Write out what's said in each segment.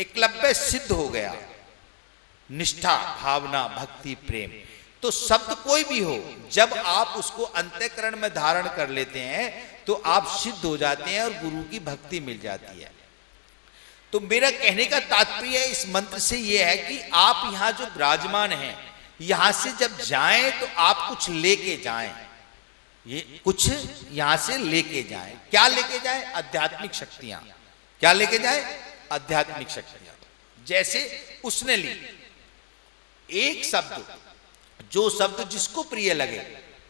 एकलव्य सिद्ध हो गया, निष्ठा, भावना, भक्ति, प्रेम। तो शब्द कोई भी हो, जब आप उसको अंतःकरण में धारण कर लेते हैं तो आप सिद्ध हो जाते हैं और गुरु की भक्ति मिल जाती है। तो मेरा कहने का तात्पर्य इस मंत्र से यह है कि आप यहां जो विराजमान हैं, यहां से जब जाएं तो आप कुछ लेके जाएं, ये कुछ यहां से लेके जाएं। क्या लेके जाएं? आध्यात्मिक शक्तियां। क्या लेके जाएं? आध्यात्मिक शक्तियां। जैसे उसने ली एक शब्द, जो शब्द जिसको प्रिय लगे,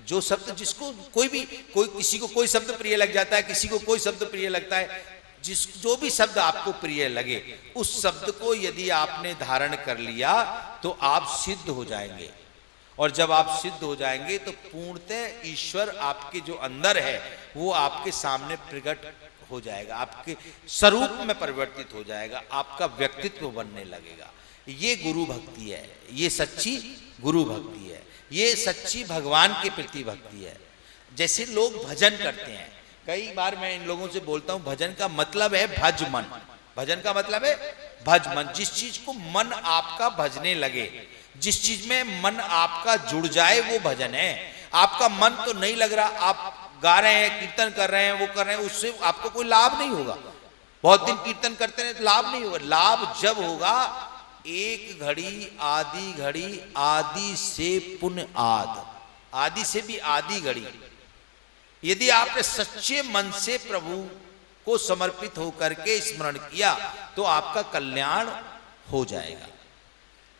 जो शब्द जिसको कोई किसी को कोई शब्द प्रिय लग जाता है, किसी को कोई शब्द प्रिय लगता है, जो भी शब्द आपको प्रिय लगे, उस शब्द को यदि आपने धारण कर लिया तो आप सिद्ध हो जाएंगे। और जब आप सिद्ध हो जाएंगे तो पूर्णतः ईश्वर आपके जो अंदर है वो आपके सामने प्रकट हो जाएगा, आपके स्वरूप में परिवर्तित हो जाएगा, आपका व्यक्तित्व बनने लगेगा। ये गुरु भक्ति है, ये सच्ची गुरु भक्ति है, ये सच्ची भगवान के प्रति भक्ति है। जैसे लोग भजन करते हैं, कई बार मैं इन लोगों से बोलता हूं, भजन का मतलब है भज मन। भजन का मतलब है भज मन। जिस चीज को मन आपका भजने लगे, जिस चीज में मन आपका जुड़ जाए, वो भजन है। आपका मन तो नहीं लग रहा, आप गा रहे हैं, कीर्तन कर रहे हैं, वो कर रहे हैं, उससे आपको कोई लाभ नहीं होगा। बहुत दिन कीर्तन करते हैं तो लाभ नहीं होगा। लाभ जब होगा एक घड़ी, आधी घड़ी, आदि से पुनः आद, आदि से भी आधी घड़ी, यदि आपने सच्चे मन से प्रभु को समर्पित होकर के स्मरण किया तो आपका कल्याण हो जाएगा।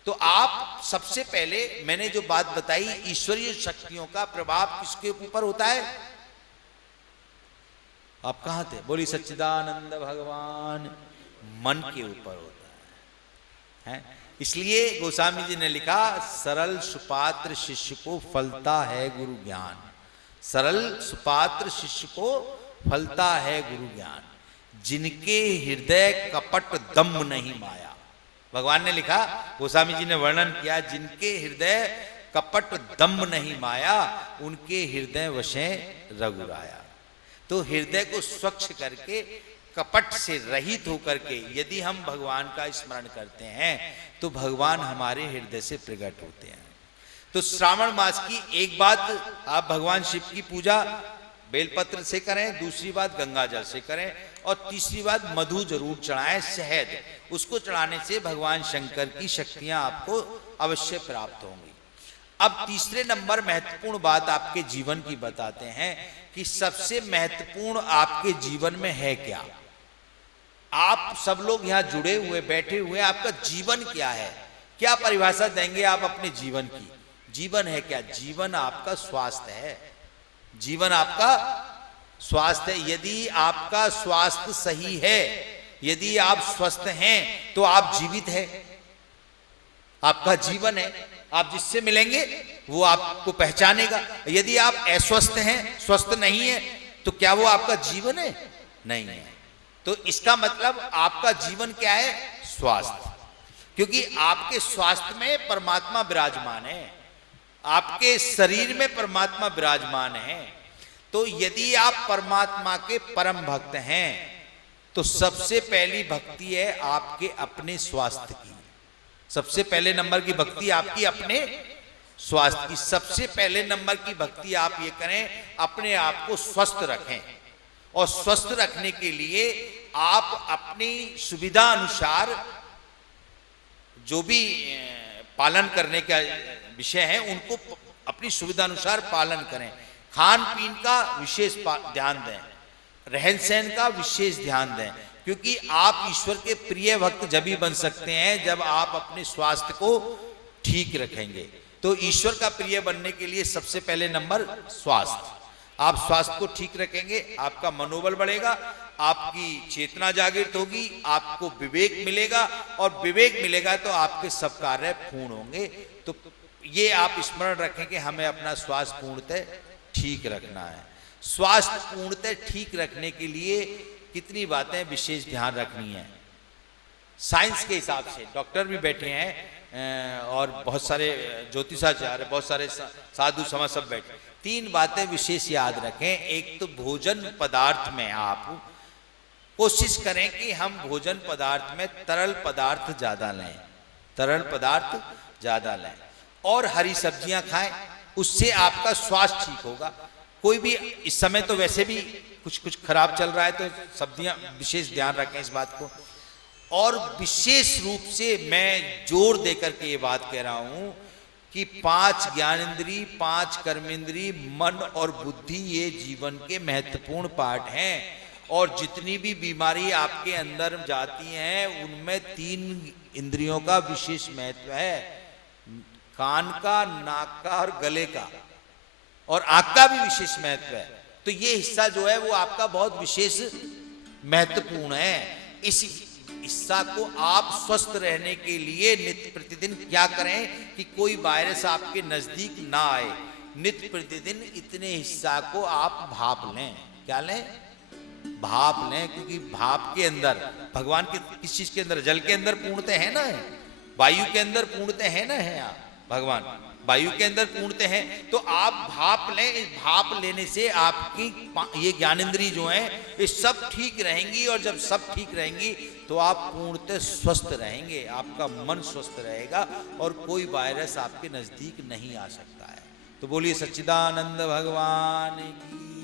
तो आप सबसे पहले मैंने जो बात बताई, ईश्वरीय शक्तियों का प्रभाव किसके ऊपर होता है? आप कहां थे? बोली सच्चिदानंद भगवान, मन के ऊपर होता है। इसलिए गोस्वामी जी ने लिखा, सरल सुपात्र शिष्य को फलता है गुरु ज्ञान। सरल सुपात्र शिष्य को फलता है गुरु ज्ञान, जिनके हृदय कपट दम्भ नहीं माया। भगवान ने लिखा, गोस्वामी जी ने वर्णन किया, जिनके हृदय कपट दम्भ नहीं माया, उनके हृदय वशे रघुराया। तो हृदय को स्वच्छ करके, कपट से रहित होकर के यदि हम भगवान का स्मरण करते हैं तो भगवान हमारे हृदय से प्रकट होते हैं। तो श्रावण मास की एक बात, आप भगवान शिव की पूजा बेलपत्र से करें, दूसरी बात गंगा जल से करें, और तीसरी बात मधु जरूर चढ़ाएं, शहद, उसको चढ़ाने से भगवान शंकर की शक्तियां आपको अवश्य प्राप्त होंगी। अब तीसरे नंबर महत्वपूर्ण बात आपके जीवन की बताते हैं कि सबसे महत्वपूर्ण आपके जीवन में है क्या। आप सब लोग यहाँ जुड़े हुए, बैठे हुए, आपका जीवन क्या है? क्या परिभाषा देंगे आप अपने जीवन की? जीवन है क्या? जीवन आपका स्वास्थ्य है। जीवन आपका स्वास्थ्य है। यदि आपका स्वास्थ्य सही है, यदि आप स्वस्थ हैं तो आप जीवित हैं, आपका जीवन है। आप जिससे मिलेंगे वो आपको पहचानेगा। यदि आप अस्वस्थ हैं, स्वस्थ नहीं है, तो क्या वो आपका जीवन है? नहीं है। तो इसका मतलब आपका जीवन क्या है? स्वास्थ्य। क्योंकि आपके स्वास्थ्य में परमात्मा विराजमान है, आपके शरीर में परमात्मा विराजमान है। तो यदि आप परमात्मा के परम भक्त हैं तो सबसे पहली भक्ति है आपके अपने स्वास्थ्य की। सबसे पहले नंबर की भक्ति आपकी अपने स्वास्थ्य की। सबसे पहले नंबर की भक्ति आप ये करें, अपने आप को स्वस्थ रखें। और स्वस्थ रखने के लिए आप अपनी सुविधा अनुसार जो भी पालन करने का विषय है उनको अपनी सुविधा अनुसार पालन करें। खान पीन का विशेष ध्यान दें, रहन सहन का विशेष ध्यान दें, क्योंकि आप ईश्वर के प्रिय भक्त जब ही बन सकते हैं जब आप अपने स्वास्थ्य को ठीक रखेंगे। तो ईश्वर का प्रिय बनने के लिए सबसे पहले नंबर स्वास्थ्य। आप स्वास्थ्य को ठीक रखेंगे, आपका मनोबल बढ़ेगा, आपकी चेतना जागृत होगी, आपको विवेक मिलेगा, और विवेक मिलेगा तो आपके सब कार्य पूर्ण होंगे। तो ये आप स्मरण रखें कि हमें अपना स्वास्थ्य पूर्णतः ठीक रखना है। स्वास्थ्य पूर्णतः ठीक रखने के लिए कितनी बातें विशेष ध्यान रखनी है। साइंस के हिसाब से डॉक्टर भी बैठे हैं और बहुत सारे ज्योतिषाचार्य, बहुत सारे साधु समाज सब बैठे। तीन बातें विशेष याद रखें। एक तो भोजन पदार्थ में आप कोशिश करें कि हम भोजन पदार्थ में तरल पदार्थ ज्यादा लें, तरल पदार्थ ज्यादा लें और हरी सब्जियां खाएं, उससे आपका स्वास्थ्य ठीक होगा। कोई भी इस समय तो वैसे भी कुछ खराब चल रहा है, तो सब्जियां विशेष ध्यान रखें इस बात को। और विशेष रूप से मैं जोर देकर के ये बात कह रहा हूं कि 5 ज्ञानेंद्री, 5 कर्मेंद्री, मन और बुद्धि ये जीवन के महत्वपूर्ण पार्ट हैं। और जितनी भी बीमारी आपके अंदर जाती हैं उनमें 3 इंद्रियों का विशेष महत्व है, कान का, नाक का और गले का, और आंख का भी विशेष महत्व है। तो ये हिस्सा जो है वो आपका बहुत विशेष महत्वपूर्ण है। इस हिस्सा को आप स्वस्थ रहने के लिए नित्य प्रतिदिन क्या करें कि कोई वायरस आपके नजदीक ना आए। नित्य प्रतिदिन इतने हिस्सा को आप भाप लें। क्या लें? भाप लें, क्योंकि भाप के अंदर भगवान के किस चीज के अंदर? जल के अंदर पूर्णतः है ना, है वायु के अंदर पूर्णतः है ना, है आप भगवान वायु के अंदर पूर्णतः है। तो आप भाप लें। इस भाप लेने से आपकी ये ज्ञानेंद्री जो है ये सब ठीक रहेंगी, और जब सब ठीक रहेंगी तो आप पूर्णतः स्वस्थ रहेंगे, आपका मन स्वस्थ रहेगा और कोई वायरस आपके नजदीक नहीं आ सकता है। तो बोलिए सच्चिदानंद भगवान की